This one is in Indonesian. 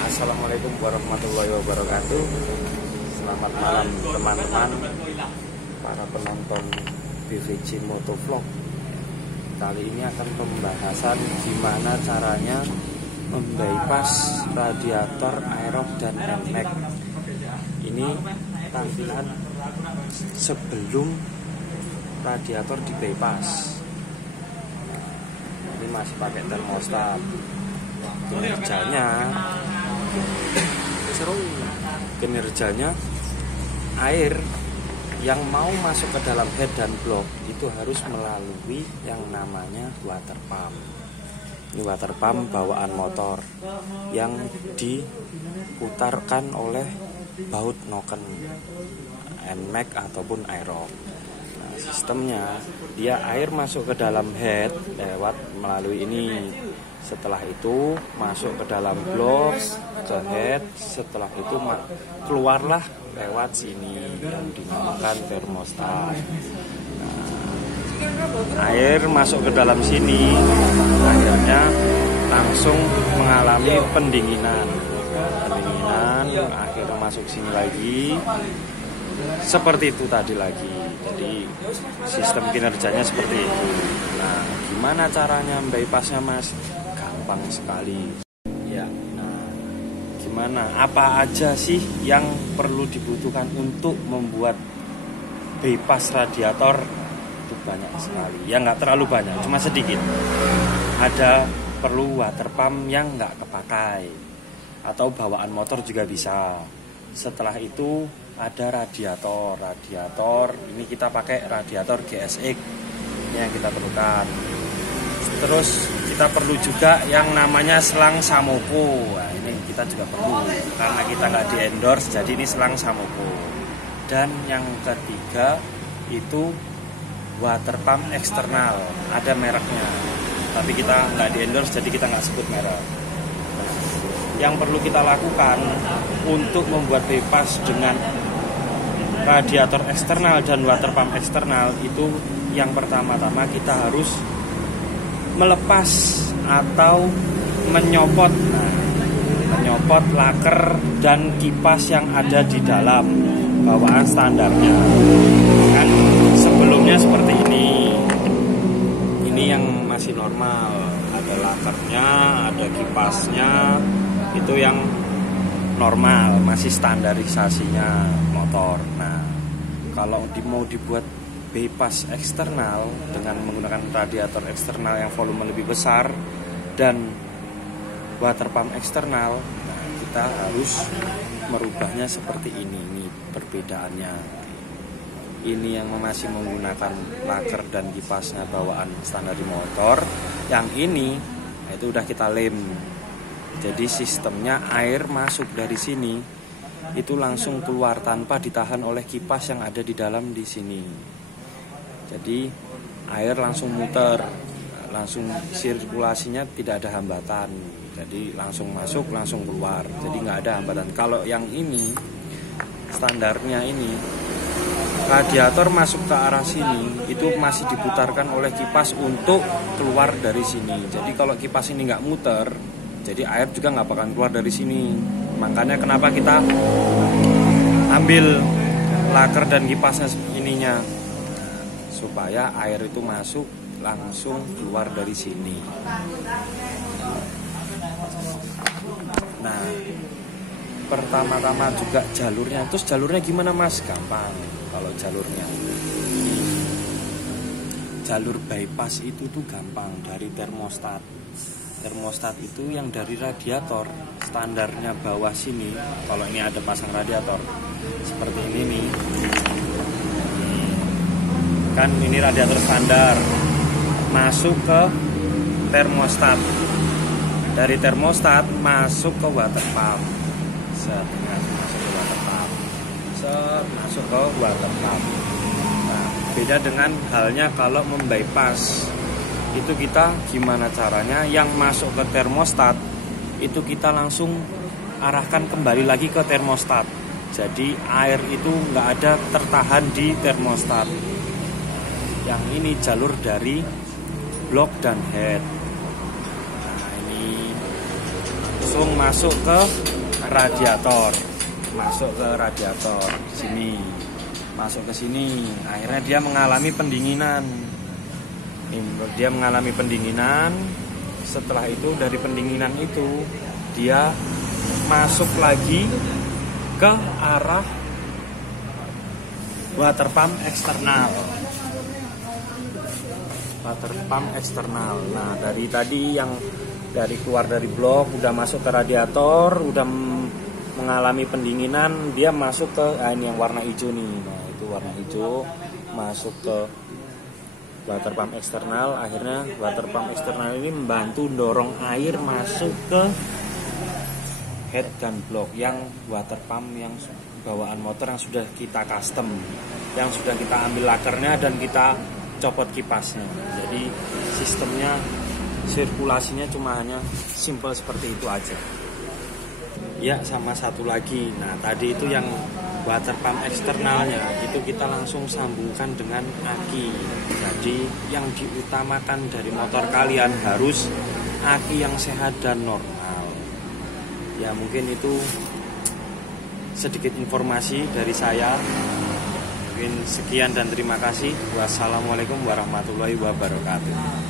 Assalamualaikum warahmatullahi wabarakatuh. Selamat malam teman-teman, para penonton BVJ Motovlog. Kali ini akan pembahasan gimana caranya membypass radiator aerob dan NMAX. Ini tampilan sebelum radiator di bypass. Ini masih pakai termostat. Kinerjanya air yang mau masuk ke dalam head dan block itu harus melalui yang namanya water pump. Ini water pump bawaan motor yang diputarkan oleh baut noken NMAX ataupun aerob. Nah, sistemnya dia air masuk ke dalam head lewat melalui ini. Setelah itu masuk ke dalam blok ke head. Setelah itu keluarlah lewat sini yang dinamakan termostat. Nah, air masuk ke dalam sini, akhirnya langsung mengalami pendinginan. Akhirnya masuk sini lagi. Seperti itu tadi lagi. Jadi sistem kinerjanya seperti itu. Nah, gimana caranya bypassnya, Mas? Gampang sekali. Ya, nah, gimana? Apa aja sih yang perlu dibutuhkan untuk membuat bypass radiator? Itu banyak sekali. Ya nggak terlalu banyak, cuma sedikit. Ada perlu water pump yang nggak kepakai, atau bawaan motor juga bisa. Setelah itu ada radiator. Ini kita pakai radiator GSX yang kita perlukan. Terus kita perlu juga yang namanya selang Samoko. Nah, ini kita juga perlu karena kita nggak di endorse, jadi ini selang Samoko. Dan yang ketiga itu water pump eksternal, ada mereknya, tapi kita nggak di endorse, jadi kita nggak sebut merek. Yang perlu kita lakukan untuk membuat bypass dengan radiator eksternal dan water pump eksternal itu, yang pertama-tama kita harus melepas atau menyopot laker dan kipas yang ada di dalam bawaan standarnya. Kan sebelumnya seperti ini yang masih normal, ada lakernya, ada kipasnya, itu yang normal, masih standarisasinya motor. Nah, kalau mau dibuat bypass eksternal dengan menggunakan radiator eksternal yang volume lebih besar dan water pump eksternal, nah, kita harus merubahnya seperti ini perbedaannya. Ini yang masih menggunakan laker dan kipasnya bawaan standar di motor. Yang ini, nah, itu udah kita lem. Jadi sistemnya air masuk dari sini itu langsung keluar tanpa ditahan oleh kipas yang ada di dalam di sini. Jadi air langsung muter, langsung sirkulasinya tidak ada hambatan. Jadi langsung masuk, langsung keluar. Jadi nggak ada hambatan. Kalau yang ini standarnya ini radiator masuk ke arah sini itu masih diputarkan oleh kipas untuk keluar dari sini. Jadi kalau kipas ini nggak muter, jadi air juga nggak bakalan keluar dari sini. Makanya kenapa kita ambil laker dan kipasnya ininya, supaya air itu masuk langsung keluar dari sini. Nah, pertama-tama juga jalurnya. Terus jalurnya gimana, Mas? Gampang kalau jalurnya. Jalur bypass itu tuh gampang dari termostat. Termostat itu yang dari radiator, standarnya bawah sini. Kalau ini ada pasang radiator seperti ini nih. Kan ini radiator standar, masuk ke termostat. Dari termostat masuk ke water pump. Masuk ke water pump. Nah, beda dengan halnya kalau membypass. Itu kita gimana caranya? Yang masuk ke termostat itu kita langsung arahkan kembali lagi ke termostat. Jadi air itu nggak ada tertahan di termostat. Yang ini jalur dari blok dan head. Nah, ini langsung masuk ke radiator, sini, masuk ke sini. Akhirnya dia mengalami pendinginan. Setelah itu dari pendinginan itu dia masuk lagi ke arah water pump eksternal. Nah, dari tadi yang dari keluar dari blok udah masuk ke radiator, udah mengalami pendinginan, dia masuk ke ini yang warna hijau nih. Nah, itu warna hijau masuk ke water pump eksternal. Akhirnya water pump eksternal ini membantu dorong air masuk ke head gun block yang water pump yang bawaan motor yang sudah kita custom, yang sudah kita ambil lakernya dan kita copot kipasnya. Jadi sistemnya, sirkulasinya cuma hanya simple seperti itu aja. Ya, sama satu lagi. Nah, tadi itu yang water pump eksternalnya itu kita langsung sambungkan dengan aki. Jadi yang diutamakan dari motor kalian harus aki yang sehat dan normal. Ya, mungkin itu sedikit informasi dari saya. Mungkin sekian dan terima kasih. Wassalamualaikum warahmatullahi wabarakatuh.